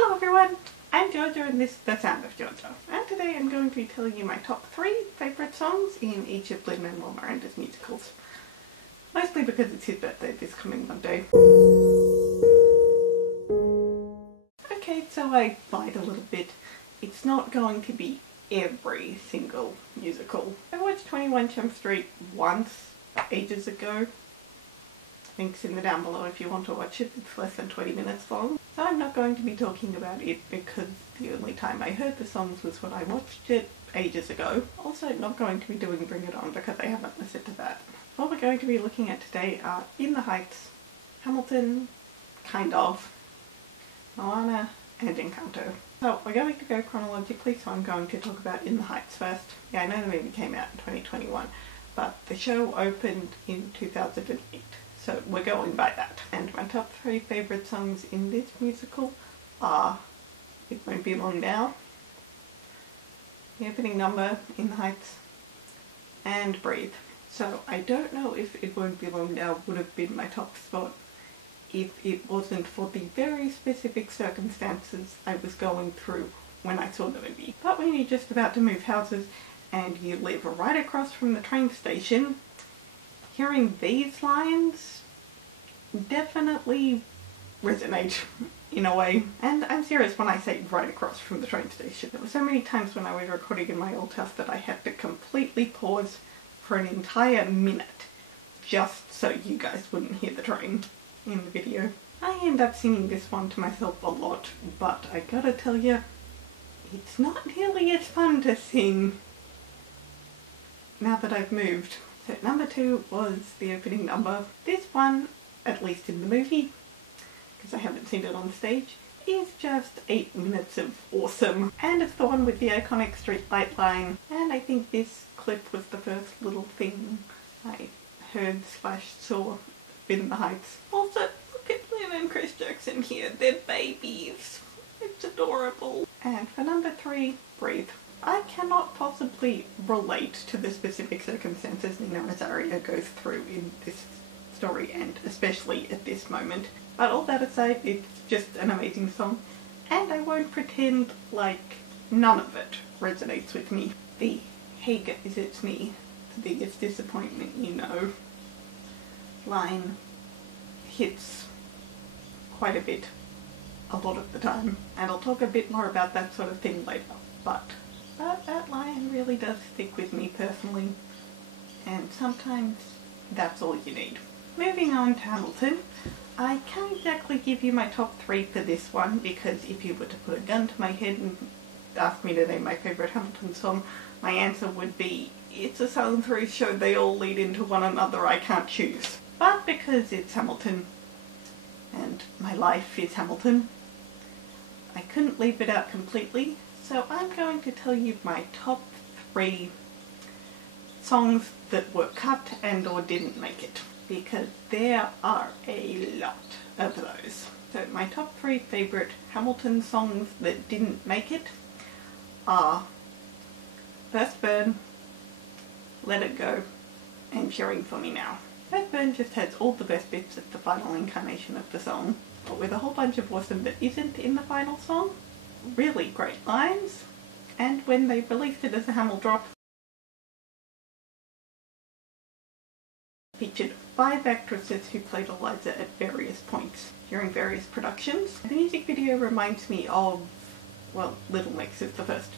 Hello everyone, I'm Georgia and this is The Sound of Georgia. And today I'm going to be telling you my top 3 favourite songs in each of Lin-Manuel Miranda's musicals. Mostly because it's his birthday this coming Monday. Okay, so I lied a little bit. It's not going to be every single musical. I watched 21 Jump Street once, ages ago. Links in the down below if you want to watch it. It's less than 20 minutes long. So I'm not going to be talking about it because the only time I heard the songs was when I watched it ages ago. Also not going to be doing Bring It On because I haven't listened to that. What we're going to be looking at today are In the Heights, Hamilton, kind of, Moana and Encanto. So we're going to go chronologically, so I'm going to talk about In the Heights first. Yeah, I know the movie came out in 2021, but the show opened in 2008. So we're going by that. And my top 3 favourite songs in this musical are It Won't Be Long Now, the opening number, In the Heights, and Breathe. So I don't know if It Won't Be Long Now would have been my top spot if it wasn't for the very specific circumstances I was going through when I saw the movie. But when you're just about to move houses and you live right across from the train station, hearing these lines definitely resonate in a way. And I'm serious when I say right across from the train station. There were so many times when I was recording in my old house that I had to completely pause for an entire minute just so you guys wouldn't hear the train in the video. I end up singing this one to myself a lot, but I gotta tell you, it's not nearly as fun to sing now that I've moved. So number 2 was the opening number. This one, at least in the movie, because I haven't seen it on stage, is just 8 minutes of awesome. And it's the one with the iconic streetlight line. And I think this clip was the first little thing I heard / saw in the Heights. Also, look at Lynn and Chris Jackson here. They're babies. It's adorable. And for number 3, Breathe. I cannot possibly relate to the specific circumstances Nina Rosario goes through in this story, and especially at this moment. But all that aside, it's just an amazing song, and I won't pretend like none of it resonates with me. The "Hey guys, it's me, the biggest disappointment you know" line hits quite a bit, a lot of the time, and I'll talk a bit more about that sort of thing later, but that line really does stick with me personally, and sometimes that's all you need. Moving on to Hamilton, I can't exactly give you my top 3 for this one, because if you were to put a gun to my head and ask me to name my favourite Hamilton song, my answer would be, it's a song through show they all lead into one another, I can't choose. But because it's Hamilton, and my life is Hamilton, I couldn't leave it out completely, so I'm going to tell you my top 3 songs that were cut and or didn't make it, because there are a lot of those. So my top 3 favourite Hamilton songs that didn't make it are First Burn, Let It Go, and Cheering For Me Now. First Burn just has all the best bits of the final incarnation of the song, but with a whole bunch of awesome that isn't in the final song. Really great lines, and when they released it as a Hamil drop, featured 5 actresses who played Eliza at various points during various productions. The music video reminds me of, well, Little Mix is the first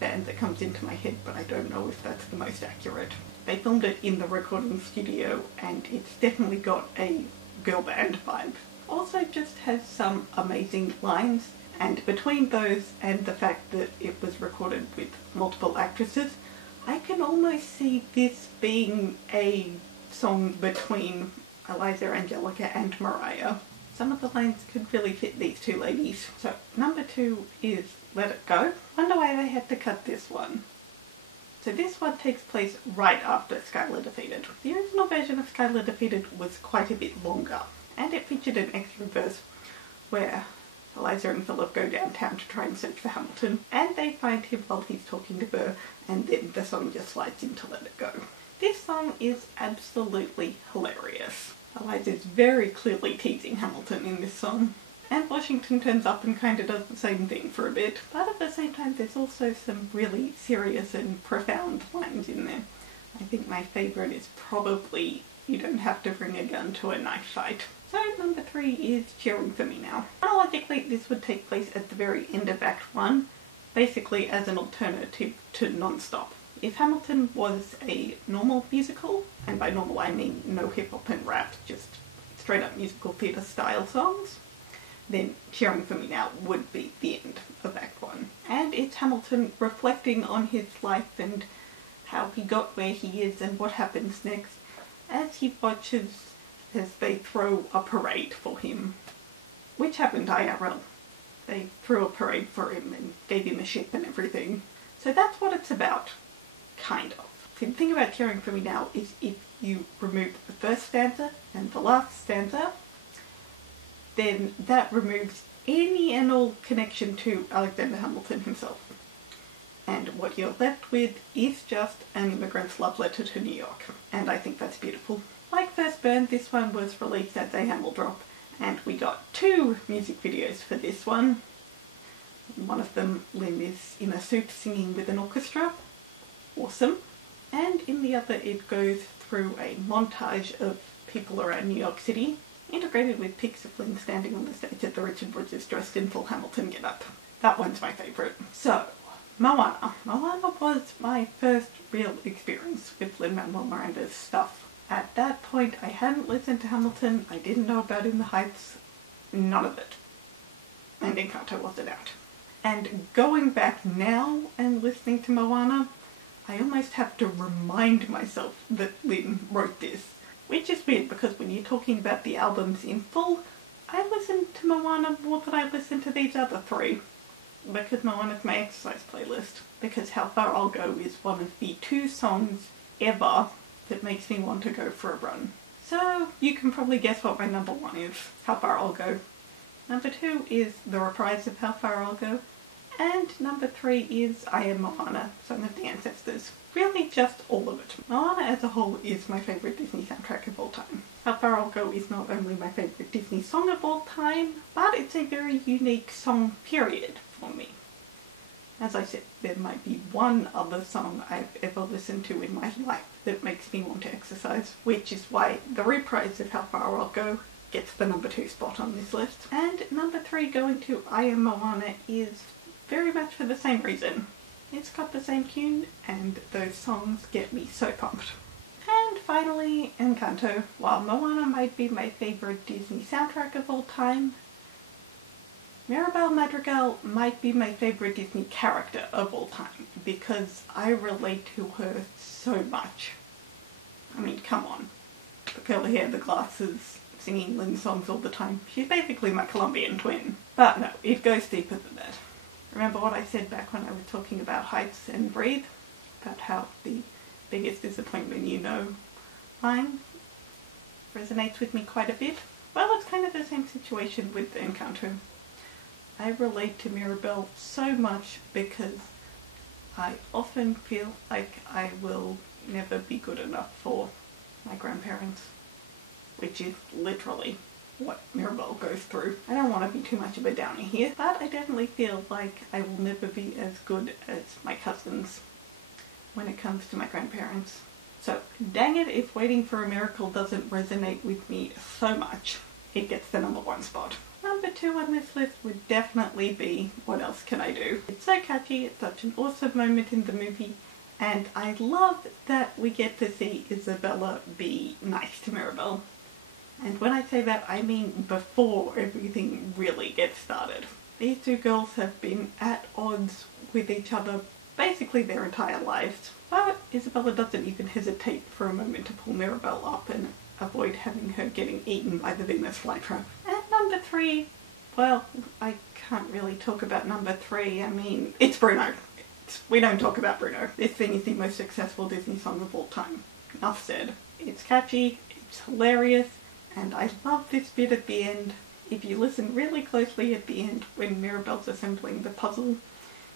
band that comes into my head, but I don't know if that's the most accurate. They filmed it in the recording studio, and it's definitely got a girl band vibe. Also just has some amazing lines, and between those and the fact that it was recorded with multiple actresses, I can almost see this being a song between Eliza, Angelica and Mariah. Some of the lines could really fit these two ladies. So number 2 is Let It Go. Wonder why they had to cut this one. So this one takes place right after Skylar Defeated. The original version of Skylar Defeated was quite a bit longer, and it featured an extra verse where Eliza and Philip go downtown to try and search for Hamilton, and they find him while he's talking to Burr, and then the song just slides into Let It Go. This song is absolutely hilarious. Eliza's very clearly teasing Hamilton in this song, And Washington turns up and kind of does the same thing for a bit. But at the same time, there's also some really serious and profound lines in there. I think my favourite is probably "You don't have to bring a gun to a knife fight." So number 3 is "Cheering for Me Now." Chronologically, this would take place at the very end of Act 1, basically as an alternative to Non-Stop. If Hamilton was a normal musical, and by normal I mean no hip-hop and rap, just straight up musical theatre style songs, then Cheering for Me Now would be the end of Act 1. And it's Hamilton reflecting on his life and how he got where he is and what happens next as he watches as they throw a parade for him, which happened IRL. They threw a parade for him and gave him a ship and everything. So that's what it's about, kind of. The thing about Cheering for Me Now is if you remove the first stanza and the last stanza, then that removes any and all connection to Alexander Hamilton himself. And what you're left with is just an immigrant's love letter to New York. And I think that's beautiful. Like First Burn, this one was released as a Hamil drop, and we got 2 music videos for this one. One of them, Lin is in a suit singing with an orchestra. Awesome. And in the other, it goes through a montage of people around New York City, integrated with pics of Lin standing on the stage at the Richard Rodgers dressed in full Hamilton get-up. That one's my favourite. So, Moana. Moana was my first real experience with Lin-Manuel Miranda's stuff. At that point, I hadn't listened to Hamilton, I didn't know about In the Heights, none of it. And Encanto wasn't out. And going back now and listening to Moana, I almost have to remind myself that Lin wrote this. Which is weird, because when you're talking about the albums in full, I listen to Moana more than I listen to these other 3. Because Moana's my exercise playlist. Because How Far I'll Go is one of the 2 songs ever that makes me want to go for a run. So you can probably guess what my number 1 is. How Far I'll Go. Number 2 is the reprise of How Far I'll Go. And number 3 is I Am Moana, Song of the Ancestors. Really just all of it. Moana as a whole is my favourite Disney soundtrack of all time. How Far I'll Go is not only my favourite Disney song of all time, but it's a very unique song period for me. As I said, there might be one other song I've ever listened to in my life that makes me want to exercise, which is why the reprise of How Far I'll Go gets the number 2 spot on this list. And number 3 going to I Am Moana is very much for the same reason. It's got the same tune, and those songs get me so pumped. And finally, Encanto. While Moana might be my favourite Disney soundtrack of all time, Mirabel Madrigal might be my favourite Disney character of all time, because I relate to her so much. I mean, come on. The curly hair, the glasses, singing Lin songs all the time. She's basically my Colombian twin. But no, it goes deeper than that. Remember what I said back when I was talking about Heights and Breathe? About how the biggest disappointment you know line resonates with me quite a bit? Well, it's kind of the same situation with Encanto. I relate to Mirabel so much because I often feel like I will never be good enough for my grandparents, which is literally what Mirabel goes through. I don't want to be too much of a downer here, but I definitely feel like I will never be as good as my cousins when it comes to my grandparents. So, dang it if Waiting for a Miracle doesn't resonate with me so much, it gets the number 1 spot. Number 2 on this list would definitely be What Else Can I Do? It's so catchy, it's such an awesome moment in the movie, and I love that we get to see Isabella be nice to Mirabel. And when I say that, I mean before everything really gets started. These 2 girls have been at odds with each other basically their entire lives. But Isabella doesn't even hesitate for a moment to pull Mirabel up and avoid having her getting eaten by the Venus flytrap. And number 3, well, I can't really talk about number 3. I mean, it's Bruno. We don't talk about Bruno. This thing is the most successful Disney song of all time. Enough said. It's catchy, it's hilarious, and I love this bit at the end. If you listen really closely at the end, when Mirabel's assembling the puzzle,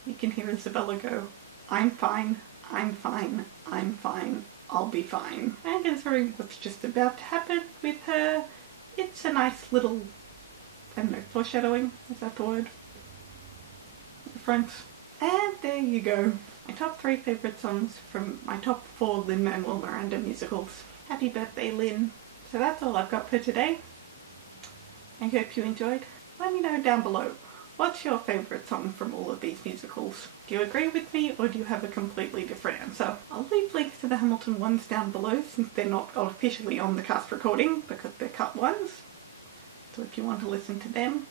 you can hear Isabella go, "I'm fine, I'm fine, I'm fine, I'll be fine." And considering what's just about to happen with her, it's a nice little I don't know, foreshadowing, is that the word? Reference. And there you go. My top 3 favourite songs from my top 4 Lin-Manuel Miranda musicals. Happy birthday, Lin. So that's all I've got for today. I hope you enjoyed. Let me know down below, what's your favourite song from all of these musicals? Do you agree with me, or do you have a completely different answer? I'll leave links to the Hamilton ones down below since they're not officially on the cast recording because they're cut ones. So if you want to listen to them,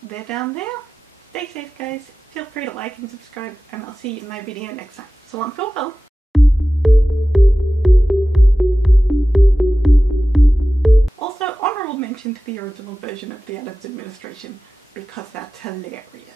they're down there. Stay safe, guys. Feel free to like and subscribe, and I'll see you in my video next time. So long, farewell. Also, honourable mention to the original version of the Adams administration, because that's hilarious.